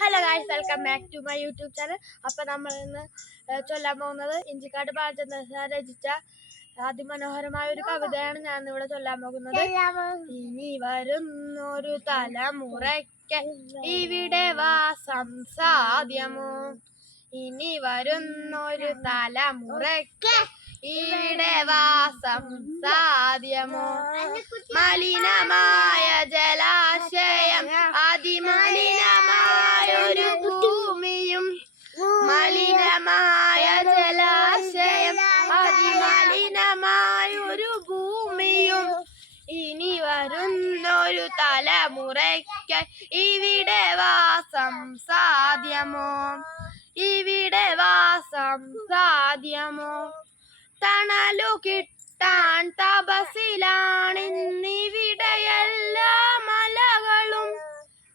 Hello guys, welcome back to my YouTube channel. അപ്പം നമ്മൾ ഇന്ന് ചൊല്ലാൻ പോകുന്നത് ഇഞ്ചിക്കാട് ബാലചന്ദ്രൻ രചിച്ച അതിമനോഹരമായ ഒരു കവിതയാണ് ഞാൻ ഇവിടെ ചൊല്ലാൻ പോകുന്നത്. ഇനി വരുന്നൊരു തലമുറയ്ക്ക് ഇവിടെ വാസം സാധ്യമോ? ഇനി വരുന്നൊരു തലമുറയ്ക്ക് ഇവിടെ വാസം സാധ്യമോ? മലിനമായ ജലാശയം, അതിമലിനമായൊരു ഭൂമിയും, മലിനമായ ജലാശയം, അതിമലിനമായൊരു ഭൂമിയും, ഇനി വരുന്നൊരു തലമുറയ്ക്ക് ഇവിടെ വാസം സാധ്യമോ? ഇവിടെ വാസം സാധ്യമോ? തണലു കിട്ടാൻ തപസിലാണിന്നിവിടെ എല്ലാ മലകളും,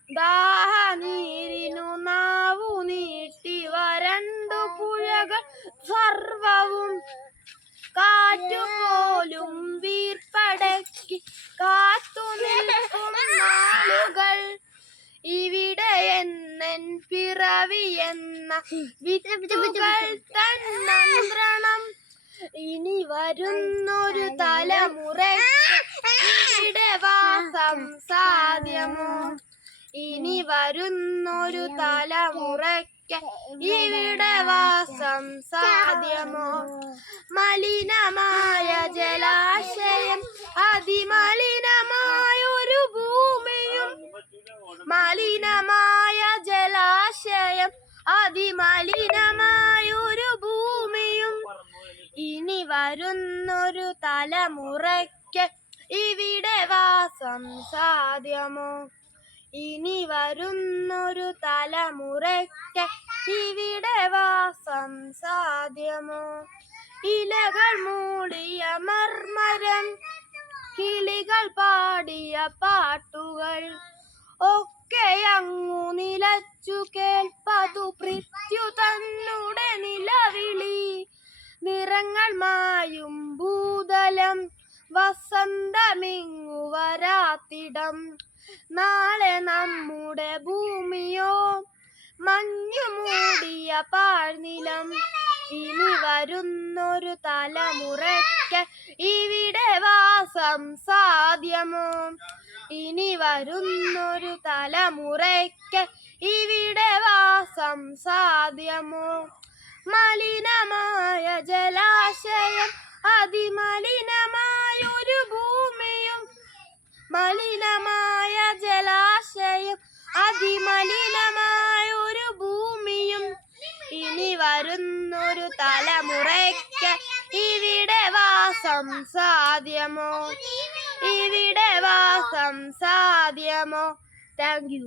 ദാഹനീരിനു നാവു നീട്ടി വരണ്ടു പുഴകൾ സർവവും, കാറ്റുപോലും വീർപ്പടക്കി കാത്തു നിൽക്കും നാളുകൾ, ഇവിടെ എന്നൻ പിറവി എന്ന വിത്തുകൾ തന്നന്ത്രണം. ഇനി വരുന്നൊരു തലമുറയ്ക്ക് ഇവിടെ വാസം സാധ്യമോ? ഇനി വരുന്നൊരു തലമുറയ്ക്ക് ഇവിടെ വാസം സാധ്യമോ? മലിനമായ ജലാശയം, അതിമലിനമായൊരു ഭൂമിയും, മലിനമായ ജലാശയം, അതിമലിനമായൊരു ഭൂമിയും, ഇനി വരുന്നൊരു തലമുറയ്ക്ക് ഇവിടെ വാസം സാധ്യമോ? ഇനി വരുന്നൊരു തലമുറയ്ക്ക് ഇവിടെ വാസം സാധ്യമോ? ഇലകൾ മൂടിയ മർമരം, കിളികൾ പാടിയ പാട്ടുകൾ ഒക്കെ അങ്ങു നിലച്ചു കേൾപ്പതു പൃഥ്വി തന്നുടെ നിലവിളി. നിറങ്ങൾ മായും ഭൂതലം, വസന്തമിങ്ങു വരാത്തിടം, നാളെ നമ്മുടെ ഭൂമിയോ മഞ്ഞു മൂടിയ പാഴ്നിലം. ഇനി വരുന്നൊരു തലമുറയ്ക്ക് ഇവിടെ വാസം സാധ്യമോ? ഇനി വരുന്നൊരു തലമുറയ്ക്ക് ഇവിടെ വാസം സാധ്യമോ? മലിനമായ ജലാശയം, അതിമലിനമായൊരു ഭൂമിയും, മലിനമായ ജലാശയം, അതിമലിനമായൊരു ഭൂമിയും, ഇനി വരുന്നൊരു തലമുറയ്ക്ക് ഇവിടെ വാസം സാധ്യമോ? ഇവിടെ വാസം സാധ്യമോ? Thank you.